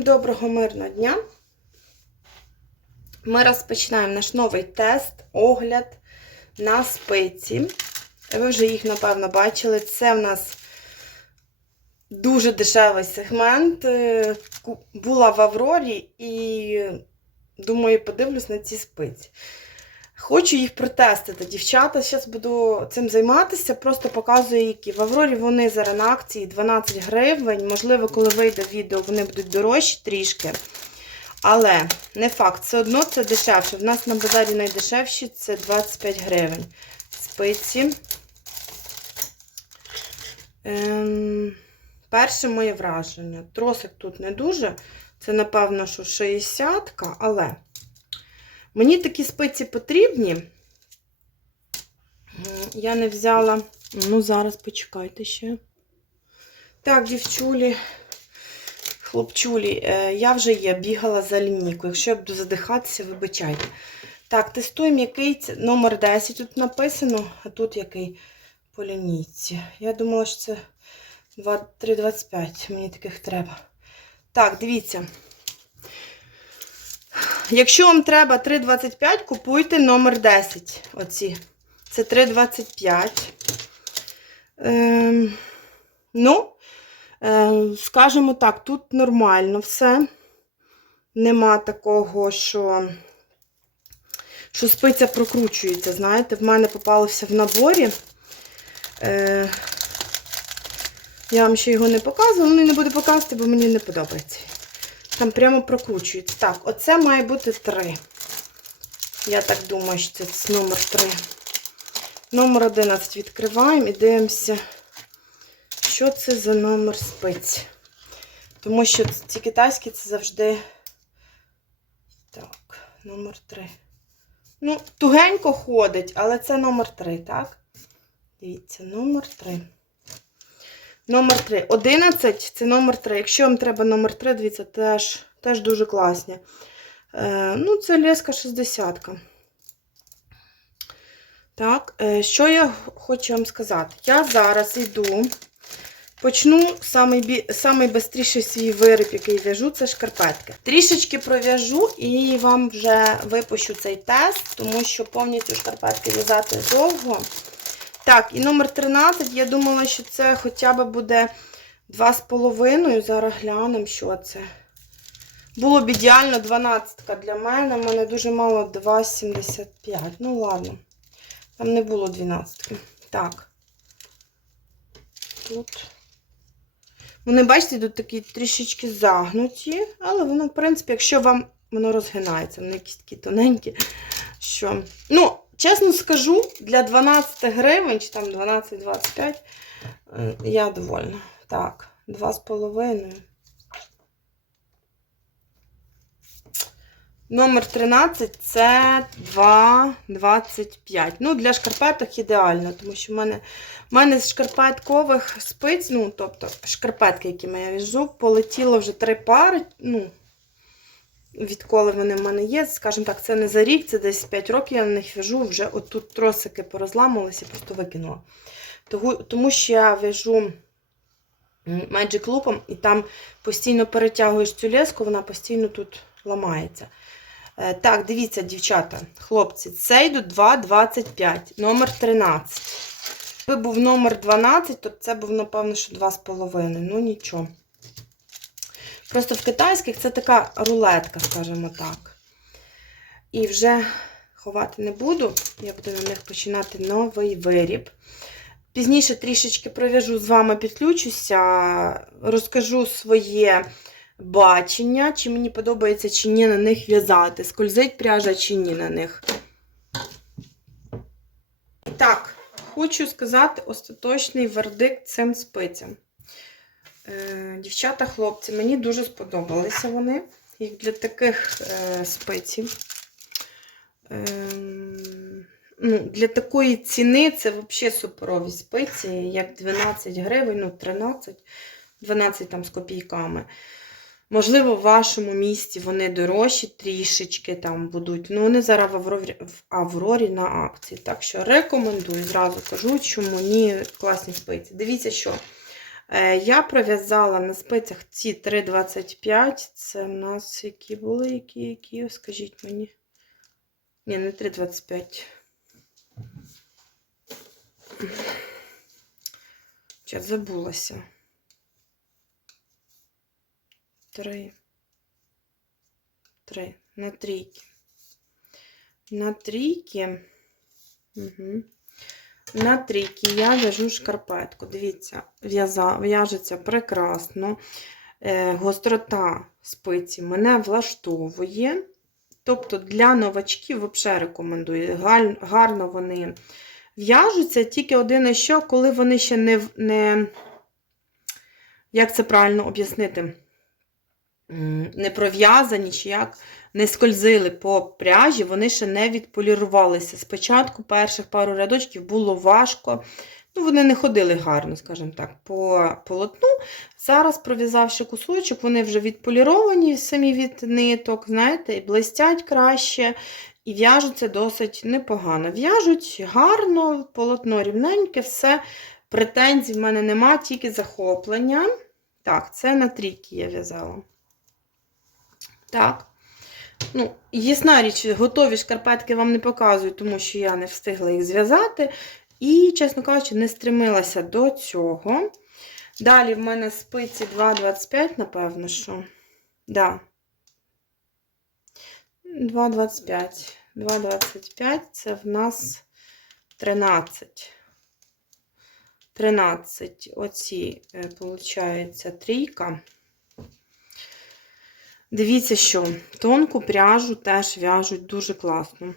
Доброго мирного дня. Ми розпочинаємо наш новий тест, огляд на спиці. Ви вже їх, напевно, бачили. Це в нас дуже дешевий сегмент. Е, Була в Аврорі і думаю, подивлюсь на ці спиці. Хочу їх протестити. Дівчата, зараз буду цим займатися, просто показую, які. В Аврорі вони зараз на акції 12 гривень. Можливо, коли вийде відео, вони будуть дорожчі трішки. Але не факт, все одно це дешевше. В нас на базарі найдешевші це 25 гривень. Спиці. Ем, перше моє враження. Тросик тут не дуже. Це, напевно, що 60-ка, але. Мені такі спиці потрібні. Я не взяла. Ну, зараз почекайте ще. Так, дівчулі, хлопчулі, е, я вже є, бігала за лінійкою. Якщо я буду задихатися, вибачайте. Так, тестуємо, який номер 10 тут написано, а тут який по лінійці. Я думала, що це 3,25. Мені таких треба. Так, дивіться. Якщо вам треба 3,25, купуйте номер 10. Оці. Це 3,25. Ем, ну, е, скажімо так, тут нормально все. Нема такого, що, що спиця прокручується. Знаєте, в мене попалося в наборі. Е, я вам ще його не показувала, ну і не буду показувати, бо мені не подобається. Там прямо прокручується. Так, оце має бути 3. Я так думаю, що це номер 3. Номер 11 відкриваємо і дивимося, що це за номер спиць. Тому що ці китайські це завжди. Так, номер 3. Ну, тугенько ходить, але це номер 3, так? Дивіться, номер 3. Номер 3. 11 це номер 3. Якщо вам треба номер 3, дивіться, теж, теж дуже класні. Е, ну, це леска 60. Так, е, що я хочу вам сказати? Я зараз йду, почну самий, самий свій виріб, який в'яжу, це шкарпетки. Трішечки пров'яжу і вам вже випущу цей тест, тому що повністю шкарпетки в'язати довго. Так, і номер 13, я думала, що це хоча б буде 2,5. Зараз глянемо, що це. Було б ідеально 12 для мене. У мене дуже мало 2,75. Ну, ладно. Там не було 12. Так. Тут. Вони, бачите, тут такі трішечки загнуті, але воно, в принципі, якщо вам воно розгинається, вони якісь такі тоненькі, що. Ну, чесно скажу, для 12 гривень, чи там 12-25, е, я довольна. Так, 2,5. Номер 13 це 2,25. Ну, для шкарпеток ідеально, тому що в мене, в мене з шкарпеткових спиць, ну, тобто шкарпетки, які я в'яжу, полетіло вже три пари. ну, Відколи вони в мене є, скажімо так, це не за рік, це десь 5 років я на них в'яжу, вже отут тросики порозламувалися, просто викинула. Тому, що я в'яжу Magic Loop, і там постійно перетягуєш цю леску, вона постійно тут ламається. Е, Так, дивіться, дівчата, хлопці, це йдуть 2,25, номер 13. Якби був номер 12, то це був, напевно, що 2,5. Ну, нічого. Просто в китайських це така рулетка, скажімо так. І вже ховати не буду. Я буду на них починати новий виріб. Пізніше трішечки пров'яжу з вами, підключуся, розкажу своє бачення, чи мені подобається чи ні на них в'язати. Скользить пряжа чи ні на них. Так, хочу сказати остаточний вердикт цим спицям. Е, Дівчата, хлопці, мені дуже сподобалися вони. Як для таких е, спиців. Ем, ну, Для такої ціни це взагалі суперові спиці, як 12 гривень, ну 13, 12 там з копійками. Можливо, в вашому місті вони дорожчі трішечки там будуть. Ну, вони зараз в Аврорі, в Аврорі на акції. Так що рекомендую, зразу кажу, чому ні класні спиці. Дивіться, що Я пров'язала на спицях ці 3,25. Це в нас які були, які, які, скажіть мені. Ні, не 3,25. Я забулася. Три. Три. На трійки. На трійки. Угу. На трійки я в'яжу шкарпетку. Дивіться, в'яжеться прекрасно. Е, гострота спиці мене влаштовує. Тобто для новачків взагалі рекомендую. Гарно вони в'яжуться, тільки один що, коли вони ще не, не як це правильно об'яснити, не пров'язані чи як, не скользили по пряжі, вони ще не відполірувалися. Спочатку перших пару рядочків було важко. Ну, вони не ходили гарно, скажімо так, по полотну. Зараз, пров'язавши кусочок, вони вже відполіровані самі від ниток, знаєте, і блистять краще, і в'яжуться досить непогано. В'яжуть гарно, полотно рівненьке, все. Претензій в мене нема, тільки захоплення. Так, це на трійки я в'язала. Так. Ну, ясна річ, готові шкарпетки вам не показую, тому що я не встигла їх зв'язати. І, чесно кажучи, не стремилася до цього. Далі в мене спиці 2,25, напевно, що. Да. 2,25. 2,25 це в нас 13. 13. Оці, виходить, трійка. Дивіться, що тонку пряжу теж в'яжуть дуже класно.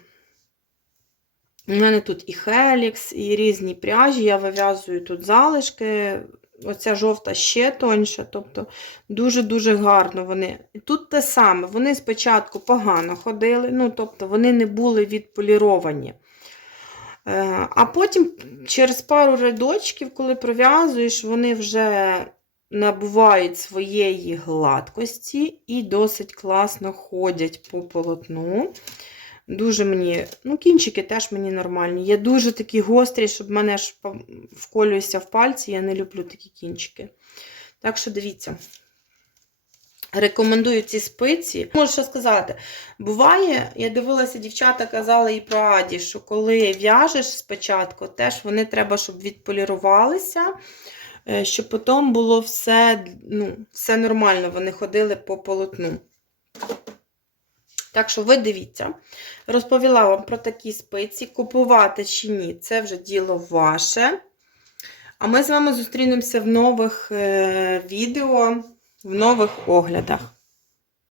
У мене тут і Хелікс, і різні пряжі. Я вив'язую тут залишки. Оця жовта ще тоньша, тобто дуже-дуже гарно вони. Тут те саме, вони спочатку погано ходили, ну, тобто вони не були відполіровані. Е, А потім через пару рядочків, коли пров'язуєш, вони вже набувають своєї гладкості і досить класно ходять по полотну. Дуже мені, ну, кінчики теж мені нормальні. Є дуже такі гострі, щоб мене аж по- вколююся в пальці. Я не люблю такі кінчики. Так що дивіться. Рекомендую ці спиці. Можу що сказати. Буває, я дивилася, дівчата казали і про Аді, що коли в'яжеш спочатку, теж вони треба, щоб відполірувалися, щоб потім було все, ну, все нормально, вони ходили по полотну. Так що ви дивіться, розповіла вам про такі спиці. Купувати чи ні, це вже діло ваше. А ми з вами зустрінемося в нових е, відео, в нових оглядах.